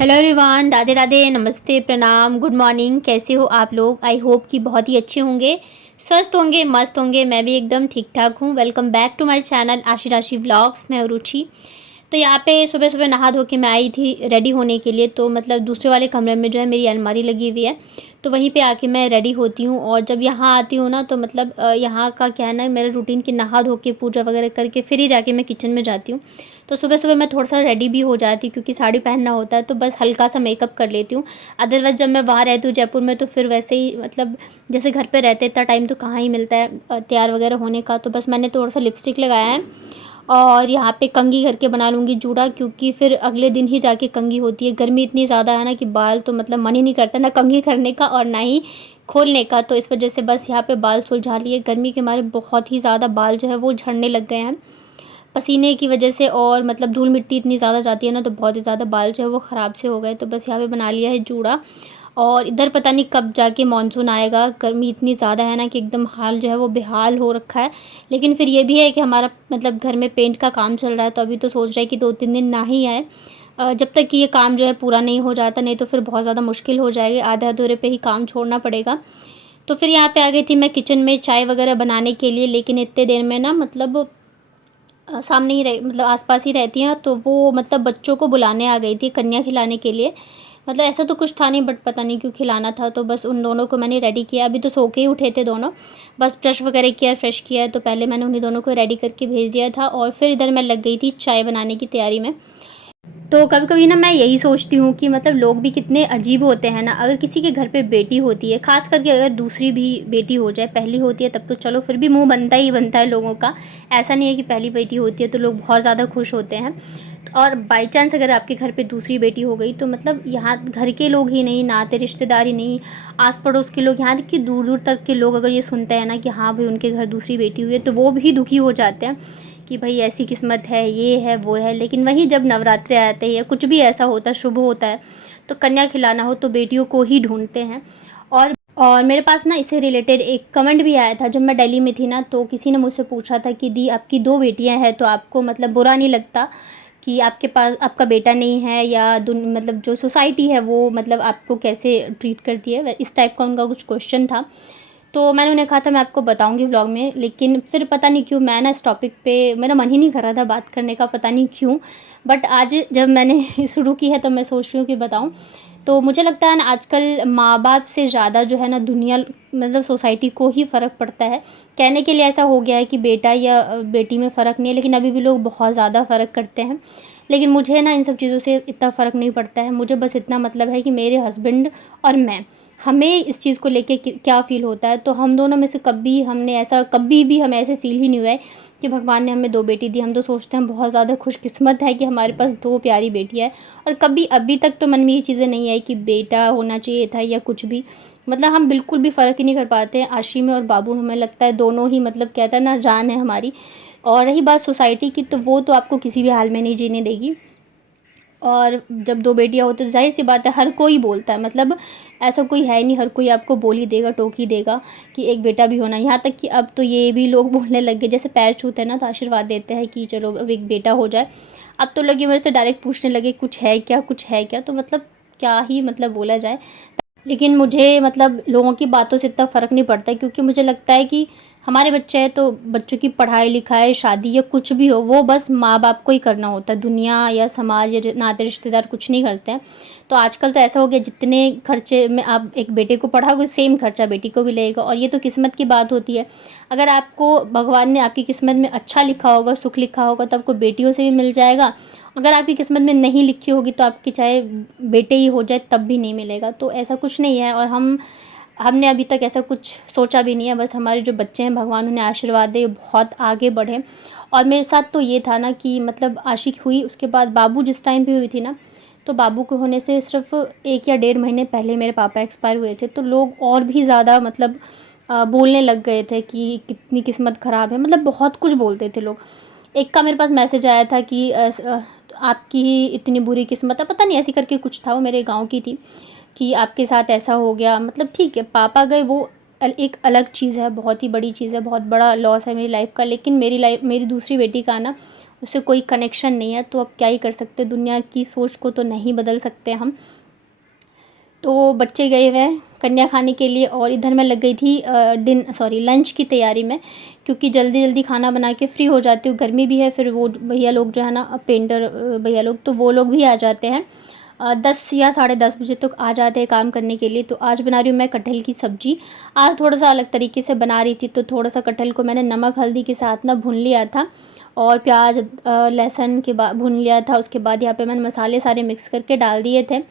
Hello everyone, Radhe Radhe, नमस्ते, प्रणाम, good morning. कैसे हो आप लोग? आई होप कि बहुत ही अच्छे होंगे, स्वस्थ होंगे, मस्त होंगे। मैं भी एकदम ठीक ठाक हूँ। Welcome back to my channel Aashi Rashi vlogs. मैं हूँ रुचि। तो यहाँ पे सुबह सुबह नहा धो के मैं आई थी रेडी होने के लिए। तो मतलब दूसरे वाले कमरे में जो है मेरी अलमारी लगी हुई है, तो वहीं पे आके मैं रेडी होती हूँ। और जब यहाँ आती हूँ ना, तो मतलब यहाँ का क्या है ना, मेरा रूटीन कि नहा धो के पूजा वगैरह करके फिर ही जाके मैं किचन में जाती हूँ। तो सुबह सुबह मैं थोड़ा सा रेडी भी हो जाती हूँ, क्योंकि साड़ी पहनना होता है तो बस हल्का सा मेकअप कर लेती हूँ। अदरवाइज़ जब मैं वहाँ रहती हूँ जयपुर में, तो फिर वैसे ही मतलब जैसे घर पे रहते इतना टाइम तो कहाँ ही मिलता है तैयार वगैरह होने का। तो बस मैंने थोड़ा सा लिपस्टिक लगाया है और यहाँ पे कंघी करके बना लूँगी जूड़ा, क्योंकि फिर अगले दिन ही जाके कंघी होती है। गर्मी इतनी ज़्यादा है ना कि बाल तो मतलब मन ही नहीं करता ना कंघी करने का और ना ही खोलने का। तो इस वजह से बस यहाँ पे बाल सुलझा लिए। गर्मी के मारे बहुत ही ज़्यादा बाल जो है वो झड़ने लग गए हैं पसीने की वजह से, और मतलब धूल मिट्टी इतनी ज़्यादा जाती है ना, तो बहुत ही ज़्यादा बाल जो है वो ख़राब से हो गए। तो बस यहाँ पे बना लिया है जूड़ा। और इधर पता नहीं कब जाके मानसून आएगा। गर्मी इतनी ज़्यादा है ना कि एकदम हाल जो है वो बेहाल हो रखा है। लेकिन फिर ये भी है कि हमारा मतलब घर में पेंट का काम चल रहा है, तो अभी तो सोच रहे हैं कि 2-3 दिन ना ही आए, जब तक कि ये काम जो है पूरा नहीं हो जाता। नहीं तो फिर बहुत ज़्यादा मुश्किल हो जाएगी, आधे अधूरे पे ही काम छोड़ना पड़ेगा। तो फिर यहाँ पे आ गई थी मैं किचन में चाय वगैरह बनाने के लिए। लेकिन इतने देर में ना मतलब सामने ही रह मतलब आसपास ही रहती हैं, तो वो मतलब बच्चों को बुलाने आ गई थी कन्या खिलाने के लिए। मतलब ऐसा तो कुछ था नहीं, बट पता नहीं क्यों खिलाना था। तो बस उन दोनों को मैंने रेडी किया। अभी तो सो के ही उठे थे दोनों। बस ब्रश वगैरह किया, फ्रेश किया, तो पहले मैंने उन्हीं दोनों को रेडी करके भेज दिया था और फिर इधर मैं लग गई थी चाय बनाने की तैयारी में। तो कभी कभी ना मैं यही सोचती हूँ कि मतलब लोग भी कितने अजीब होते हैं ना। अगर किसी के घर पे बेटी होती है, खास करके अगर दूसरी भी बेटी हो जाए, पहली होती है तब तो चलो फिर भी मुंह बनता ही बनता है लोगों का। ऐसा नहीं है कि पहली बेटी होती है तो लोग बहुत ज़्यादा खुश होते हैं। और बाई चांस अगर आपके घर पे दूसरी बेटी हो गई, तो मतलब यहाँ घर के लोग ही नहीं, नाते रिश्तेदार ही नहीं, आस पड़ोस के लोग, यहाँ तक कि दूर दूर तक के लोग अगर ये सुनते हैं ना कि हाँ भाई उनके घर दूसरी बेटी हुई है, तो वो भी दुखी हो जाते हैं कि भाई ऐसी किस्मत है, ये है वो है। लेकिन वहीं जब नवरात्रे आते हैं या कुछ भी ऐसा होता है शुभ होता है, तो कन्या खिलाना हो तो बेटियों को ही ढूंढते हैं। और मेरे पास ना इससे रिलेटेड एक कमेंट भी आया था जब मैं दिल्ली में थी ना। तो किसी ने मुझसे पूछा था कि दी आपकी 2 बेटियां हैं, तो आपको मतलब बुरा नहीं लगता कि आपके पास आपका बेटा नहीं है, या मतलब जो सोसाइटी है वो मतलब आपको कैसे ट्रीट करती है, इस टाइप का उनका कुछ क्वेश्चन था। तो मैंने उन्हें कहा था मैं आपको बताऊंगी व्लॉग में। लेकिन फिर पता नहीं क्यों मैं ना इस टॉपिक पे मेरा मन ही नहीं कर रहा था बात करने का, पता नहीं क्यों। बट आज जब मैंने शुरू की है तो मैं सोच रही हूँ कि बताऊँ। तो मुझे लगता है ना आजकल माँ बाप से ज़्यादा जो है ना दुनिया मतलब सोसाइटी को ही फ़र्क पड़ता है। कहने के लिए ऐसा हो गया है कि बेटा या बेटी में फ़र्क नहीं है, लेकिन अभी भी लोग बहुत ज़्यादा फ़र्क करते हैं। लेकिन मुझे ना इन सब चीज़ों से इतना फ़र्क नहीं पड़ता है। मुझे बस इतना मतलब है कि मेरे हस्बैंड और मैं, हमें इस चीज़ को लेके क्या फ़ील होता है। तो हम दोनों में से कभी भी हमें ऐसे फ़ील ही नहीं हुआ है कि भगवान ने हमें 2 बेटी दी। हम तो सोचते हैं बहुत ज़्यादा खुशकिस्मत है कि हमारे पास 2 प्यारी बेटियाँ हैं। और कभी अभी तक तो मन में ये चीज़ें नहीं आई कि बेटा होना चाहिए था या कुछ भी। मतलब हम बिल्कुल भी फ़र्क ही नहीं कर पाते हैं आशी में और बाबू में। हमें लगता है दोनों ही मतलब कहता है ना जान है हमारी। और रही बात सोसाइटी की, तो वो तो आपको किसी भी हाल में नहीं जीने देगी। और जब 2 बेटियां होती तो ज़ाहिर सी बात है हर कोई बोलता है, मतलब ऐसा कोई है नहीं, हर कोई आपको बोल ही देगा, टोक ही देगा कि एक बेटा भी होना। यहाँ तक कि अब तो ये भी लोग बोलने लग गए, जैसे पैर छूते हैं ना तो आशीर्वाद देते हैं कि चलो अब एक बेटा हो जाए। अब तो लोग ये मेरे से डायरेक्ट पूछने लगे कुछ है क्या, कुछ है क्या। तो मतलब क्या ही मतलब बोला जाए। लेकिन मुझे मतलब लोगों की बातों से इतना फ़र्क नहीं पड़ता, क्योंकि मुझे लगता है कि हमारे बच्चे हैं तो बच्चों की पढ़ाई लिखाई शादी या कुछ भी हो वो बस माँ बाप को ही करना होता है। दुनिया या समाज या नाते रिश्तेदार कुछ नहीं करते हैं। तो आजकल तो ऐसा हो गया जितने खर्चे में आप एक बेटे को पढ़ाओगे सेम खर्चा बेटी को भी लगेगा। और ये तो किस्मत की बात होती है। अगर आपको भगवान ने आपकी किस्मत में अच्छा लिखा होगा, सुख लिखा होगा, तो आपको बेटियों से भी मिल जाएगा। अगर आपकी किस्मत में नहीं लिखी होगी तो आपकी चाहे बेटे ही हो जाए तब भी नहीं मिलेगा। तो ऐसा कुछ नहीं है। और हमने अभी तक ऐसा कुछ सोचा भी नहीं है। बस हमारे जो बच्चे हैं भगवान उन्हें आशीर्वाद दे बहुत आगे बढ़े। और मेरे साथ तो ये था ना कि मतलब आशिक हुई, उसके बाद बाबू जिस टाइम पे हुई थी ना, तो बाबू के होने से सिर्फ 1 या 1.5 महीने पहले मेरे पापा एक्सपायर हुए थे। तो लोग और भी ज़्यादा मतलब बोलने लग गए थे कि कितनी किस्मत ख़राब है, मतलब बहुत कुछ बोलते थे लोग। एक का मेरे पास मैसेज आया था कि आपकी ही इतनी बुरी किस्मत है, पता नहीं ऐसी करके कुछ था, वो मेरे गांव की थी, कि आपके साथ ऐसा हो गया। मतलब ठीक है पापा गए वो एक अलग चीज़ है, बहुत ही बड़ी चीज़ है, बहुत बड़ा लॉस है मेरी लाइफ का। लेकिन मेरी दूसरी बेटी का ना उससे कोई कनेक्शन नहीं है। तो अब क्या ही कर सकते, दुनिया की सोच को तो नहीं बदल सकते हम। तो बच्चे गए हुए हैं कन्या खाने के लिए और इधर मैं लग गई थी लंच की तैयारी में, क्योंकि जल्दी जल्दी खाना बना के फ्री हो जाती हूँ। गर्मी भी है, फिर वो भैया लोग जो है ना पेंटर भैया लोग, तो वो लोग भी आ जाते हैं 10 या 10:30 बजे तक आ जाते हैं काम करने के लिए। तो आज बना रही हूँ मैं कटहल की सब्ज़ी। आज थोड़ा सा अलग तरीके से बना रही थी, तो थोड़ा सा कटहल को मैंने नमक हल्दी के साथ ना भून लिया था और प्याज लहसुन के बाद भून लिया था। उसके बाद यहाँ पे मैंने मसाले सारे मिक्स करके डाल दिए थे।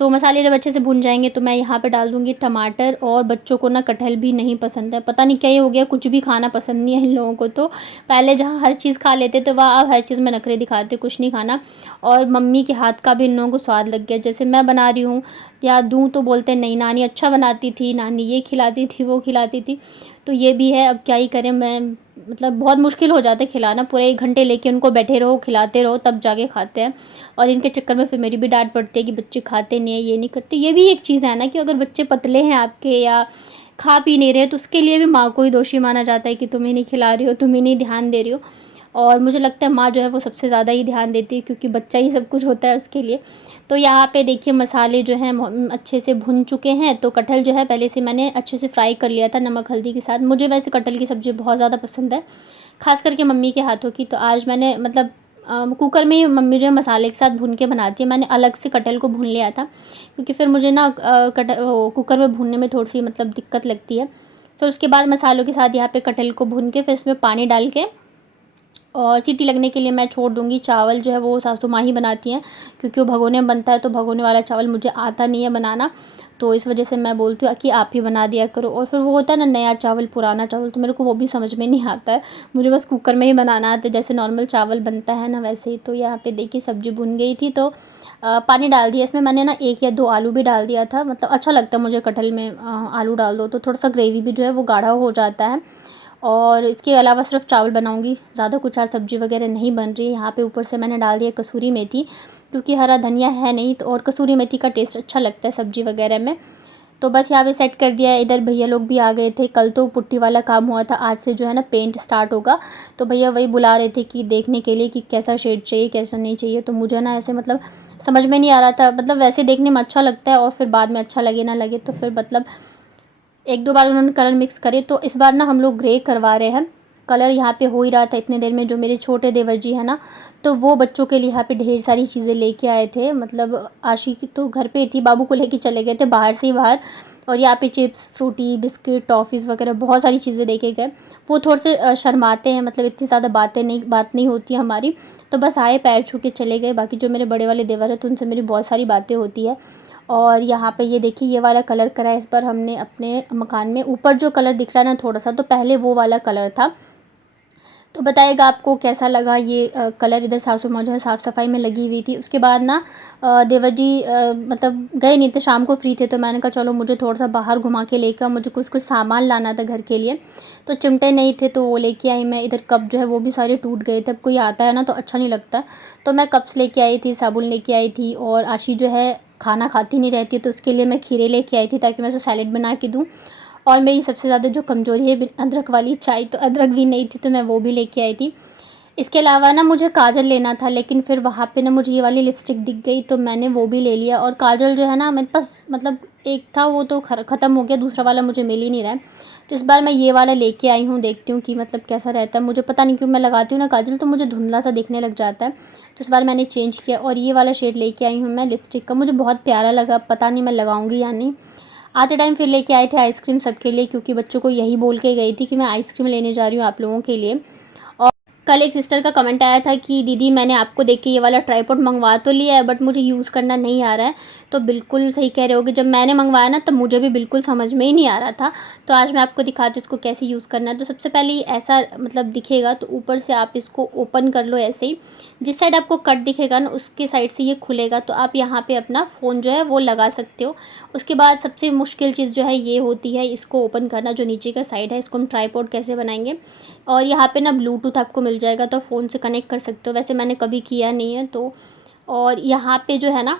तो मसाले जब अच्छे से भुन जाएंगे तो मैं यहाँ पे डाल दूँगी टमाटर। और बच्चों को ना कटहल भी नहीं पसंद है, पता नहीं क्या ही हो गया, कुछ भी खाना पसंद नहीं है इन लोगों को। तो पहले जहाँ हर चीज़ खा लेते तो वहाँ अब हर चीज़ में नखरे दिखाते, कुछ नहीं खाना। और मम्मी के हाथ का भी इन लोगों को स्वाद लग गया, जैसे मैं बना रही हूँ या दूँ तो बोलते नहीं नानी अच्छा बनाती थी, नानी ये खिलाती थी वो खिलाती थी। तो ये भी है, अब क्या ही करें। मैं मतलब बहुत मुश्किल हो जाता है खिलाना, पूरे 1 घंटे लेके उनको बैठे रहो खिलाते रहो तब जाके खाते हैं। और इनके चक्कर में फिर मेरी भी डांट पड़ती है कि बच्चे खाते नहीं है, ये नहीं करते। ये भी एक चीज़ है ना कि अगर बच्चे पतले हैं आपके या खा पी नहीं रहे तो उसके लिए भी माँ को ही दोषी माना जाता है कि तुम ही नहीं खिला रही हो, तुम ही नहीं ध्यान दे रही हो। और मुझे लगता है माँ जो है वो सबसे ज़्यादा ही ध्यान देती है, क्योंकि बच्चा ही सब कुछ होता है उसके लिए। तो यहाँ पे देखिए मसाले जो हैं अच्छे से भुन चुके हैं। तो कटहल जो है पहले से मैंने अच्छे से फ्राई कर लिया था नमक हल्दी के साथ। मुझे वैसे कटहल की सब्ज़ी बहुत ज़्यादा पसंद है, ख़ास करके मम्मी के हाथों की। तो आज मैंने मतलब कुकर में ही मम्मी जो है मसाले के साथ भून के बनाती है, मैंने अलग से कटहल को भून लिया था, क्योंकि फिर मुझे ना कुकर में भूनने में थोड़ी सी मतलब दिक्कत लगती है। फिर उसके बाद मसालों के साथ यहाँ पे कटहल को भून के फिर इसमें पानी डाल के और सीटी लगने के लिए मैं छोड़ दूँगी। चावल जो है वो सासू माँ ही बनाती हैं, क्योंकि वो भगोने में बनता है, तो भगोने वाला चावल मुझे आता नहीं है बनाना। तो इस वजह से मैं बोलती हूँ कि आप ही बना दिया करो। और फिर वो होता है ना नया चावल पुराना चावल, तो मेरे को वो भी समझ में नहीं आता है। मुझे बस कुकर में ही बनाना आता है, जैसे नॉर्मल चावल बनता है ना वैसे ही। तो यहाँ पे देखिए सब्ज़ी भुन गई थी, तो पानी डाल दिया इसमें मैंने ना 1 या 2 आलू भी डाल दिया था। मतलब अच्छा लगता है मुझे कटहल में आलू डाल दो तो थोड़ा सा ग्रेवी भी जो है वो गाढ़ा हो जाता है। और इसके अलावा सिर्फ चावल बनाऊंगी, ज़्यादा कुछ आज सब्ज़ी वगैरह नहीं बन रही है। यहाँ पे ऊपर से मैंने डाल दिया कसूरी मेथी, क्योंकि हरा धनिया है नहीं, तो और कसूरी मेथी का टेस्ट अच्छा लगता है सब्ज़ी वगैरह में। तो बस यहाँ पे सेट कर दिया है। इधर भैया लोग भी आ गए थे, कल तो पुट्टी वाला काम हुआ था, आज से जो है ना पेंट स्टार्ट होगा। तो भैया वही बुला रहे थे कि देखने के लिए कि कैसा शेड चाहिए कैसा नहीं चाहिए। तो मुझे ना ऐसे मतलब समझ में नहीं आ रहा था, मतलब वैसे देखने में अच्छा लगता है और फिर बाद में अच्छा लगे ना लगे, तो फिर मतलब 1-2 बार उन्होंने कलर मिक्स करे। तो इस बार ना हम लोग ग्रे करवा रहे हैं। कलर यहाँ पे हो ही रहा था इतने देर में, जो मेरे छोटे देवर जी हैं ना, तो वो बच्चों के लिए यहाँ पे ढेर सारी चीज़ें लेके आए थे। मतलब आशी की तो घर पे ही थी, बाबू को लेके चले गए थे बाहर से ही बाहर। और यहाँ पे चिप्स फ्रूटी बिस्किट टॉफ़ीज़ वगैरह बहुत सारी चीज़ें लेके गए। वो थोड़े से शर्माते हैं, मतलब इतनी ज़्यादा बात नहीं होती हमारी। तो बस आए पैर छू के चले गए। बाकी जो मेरे बड़े वाले देवर हैं तो उनसे मेरी बहुत सारी बातें होती है। और यहाँ पे ये देखिए ये वाला कलर करा है इस बार हमने अपने मकान में। ऊपर जो कलर दिख रहा है ना थोड़ा सा, तो पहले वो वाला कलर था। तो बताइएगा आपको कैसा लगा ये कलर। इधर सासू माँ जो है साफ़ सफाई में लगी हुई थी। उसके बाद ना देवर जी मतलब गए नहीं थे, शाम को फ्री थे, तो मैंने कहा चलो मुझे थोड़ा सा बाहर घुमा के लेकर, मुझे कुछ कुछ सामान लाना था घर के लिए। तो चिमटे नहीं थे तो वो लेके आई मैं। इधर कप जो है वो भी सारे टूट गए थे, अब कोई आता है ना तो अच्छा नहीं लगता। तो मैं कप्स लेके आई थी, साबुन लेके आई थी। और आशी जो है खाना खाती नहीं रहती, तो उसके लिए मैं खीरे लेके आई थी ताकि मैं उसे सैलेड बना के दूँ। और मेरी सबसे ज़्यादा जो कमज़ोरी है अदरक वाली चाय, तो अदरक भी नहीं थी तो मैं वो भी लेके आई थी। इसके अलावा ना मुझे काजल लेना था, लेकिन फिर वहाँ पे ना मुझे ये वाली लिपस्टिक दिख गई तो मैंने वो भी ले लिया। और काजल जो है ना मेरे पास मतलब एक था वो तो ख़त्म हो गया, दूसरा वाला मुझे मिल ही नहीं रहा है। तो इस बार मैं ये वाला लेके आई हूँ, देखती हूँ कि मतलब कैसा रहता है। मुझे पता नहीं क्यों मैं लगाती हूँ ना काजल तो मुझे धुंधला सा दिखने लग जाता है। तो इस बार मैंने चेंज किया और ये वाला शेड लेके आई हूँ मैं लिपस्टिक का। मुझे बहुत प्यारा लगा, पता नहीं मैं लगाऊंगी या नहीं। आते टाइम फिर लेके आए थे आइसक्रीम सबके लिए, क्योंकि बच्चों को यही बोल के गई थी कि मैं आइसक्रीम लेने जा रही हूँ आप लोगों के लिए। और कल एक सिस्टर का कमेंट आया था कि दीदी मैंने आपको देख के ये वाला ट्राइपॉड मंगवा तो लिया है बट मुझे यूज़ करना नहीं आ रहा है। तो बिल्कुल सही कह रहे हो कि जब मैंने मंगवाया ना तब मुझे भी बिल्कुल समझ में ही नहीं आ रहा था। तो आज मैं आपको दिखाती हूँ इसको कैसे यूज़ करना है। तो सबसे पहले ये ऐसा मतलब दिखेगा, तो ऊपर से आप इसको ओपन कर लो ऐसे ही। जिस साइड आपको कट दिखेगा ना उसके साइड से ये खुलेगा, तो आप यहाँ पे अपना फ़ोन जो है वो लगा सकते हो। उसके बाद सबसे मुश्किल चीज़ जो है ये होती है इसको ओपन करना, जो नीचे का साइड है इसको हम ट्राइपॉड कैसे बनाएंगे। और यहाँ पे ना ब्लूटूथ आपको मिल जाएगा, तो फ़ोन से कनेक्ट कर सकते हो, वैसे मैंने कभी किया नहीं है तो। और यहाँ पे जो है ना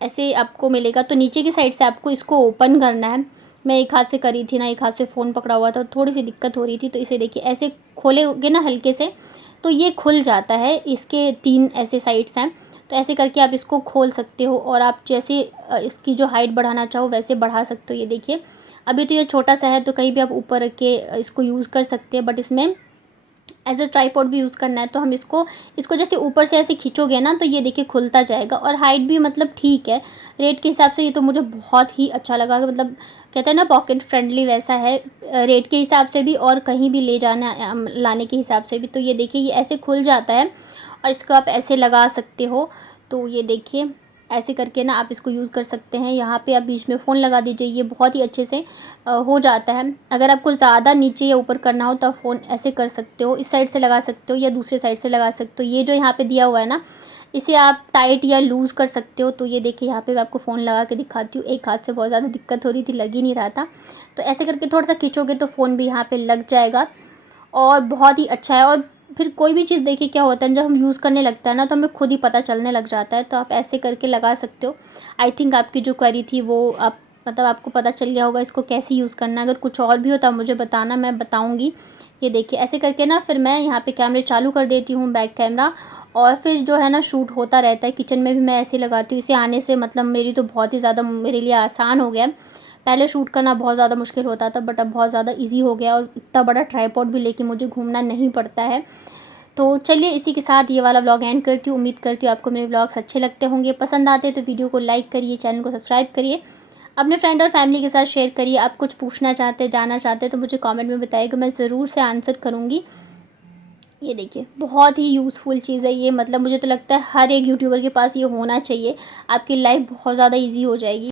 ऐसे आपको मिलेगा, तो नीचे की साइड से आपको इसको ओपन करना है। मैं एक हाथ से करी थी ना, एक हाथ से फ़ोन पकड़ा हुआ था, थोड़ी सी दिक्कत हो रही थी। तो इसे देखिए ऐसे खोलेगे ना हल्के से, तो ये खुल जाता है। इसके 3 ऐसे साइड्स हैं, तो ऐसे करके आप इसको खोल सकते हो और आप जैसे इसकी जो हाइट बढ़ाना चाहो वैसे बढ़ा सकते हो। ये देखिए अभी तो ये छोटा सा है, तो कहीं भी आप ऊपर रख के इसको यूज़ कर सकते हैं, बट इसमें एज अ ट्राइपॉड भी यूज़ करना है तो हम इसको इसको जैसे ऊपर से ऐसे खींचोगे ना तो ये देखिए खुलता जाएगा। और हाइट भी मतलब ठीक है, रेट के हिसाब से ये तो मुझे बहुत ही अच्छा लगा। मतलब कहते हैं ना पॉकेट फ्रेंडली, वैसा है रेट के हिसाब से भी और कहीं भी ले जाना लाने के हिसाब से भी। तो ये देखिए ये ऐसे खुल जाता है और इसको आप ऐसे लगा सकते हो। तो ये देखिए ऐसे करके ना आप इसको यूज़ कर सकते हैं। यहाँ पे आप बीच में फ़ोन लगा दीजिए, ये बहुत ही अच्छे से हो जाता है। अगर आपको ज़्यादा नीचे या ऊपर करना हो तो आप फ़ोन ऐसे कर सकते हो, इस साइड से लगा सकते हो या दूसरे साइड से लगा सकते हो। ये जो यहाँ पे दिया हुआ है ना, इसे आप टाइट या लूज़ कर सकते हो। तो ये देखिए यहाँ पे मैं आपको फ़ोन लगा के दिखाती हूँ। एक हाथ से बहुत ज़्यादा दिक्कत हो रही थी, लग ही नहीं रहा था। तो ऐसे करके थोड़ा सा खींचोगे तो फ़ोन भी यहाँ पे लग जाएगा और बहुत ही अच्छा है। और फिर कोई भी चीज़ देखिए क्या होता है, जब हम यूज़ करने लगता है ना तो हमें खुद ही पता चलने लग जाता है। तो आप ऐसे करके लगा सकते हो। आई थिंक आपकी जो क्वेरी थी वो आप मतलब आपको पता चल गया होगा इसको कैसे यूज़ करना है। अगर कुछ और भी हो तो आप मुझे बताना, मैं बताऊँगी। ये देखिए ऐसे करके ना फिर मैं यहाँ पे कैमरे चालू कर देती हूँ, बैक कैमरा, और फिर जो है ना शूट होता रहता है। किचन में भी मैं ऐसे लगाती हूँ। इसे आने से मतलब मेरी तो बहुत ही ज़्यादा मेरे लिए आसान हो गया है। पहले शूट करना बहुत ज़्यादा मुश्किल होता था, बट अब बहुत ज़्यादा ईज़ी हो गया और इतना बड़ा ट्राइपॉड भी लेके मुझे घूमना नहीं पड़ता है। तो चलिए इसी के साथ ये वाला व्लॉग एंड करती हूँ। उम्मीद करती हूँ आपको मेरे व्लॉग्स अच्छे लगते होंगे। पसंद आते तो वीडियो को लाइक करिए, चैनल को सब्सक्राइब करिए, अपने फ्रेंड और फैमिली के साथ शेयर करिए। आप कुछ पूछना चाहते हैं, जानना चाहते हैं तो मुझे कमेंट में बताइएगा, मैं ज़रूर से आंसर करूँगी। ये देखिए बहुत ही यूज़फुल चीज़ है ये, मतलब मुझे तो लगता है हर एक यूट्यूबर के पास ये होना चाहिए। आपकी लाइफ बहुत ज़्यादा ईजी हो जाएगी।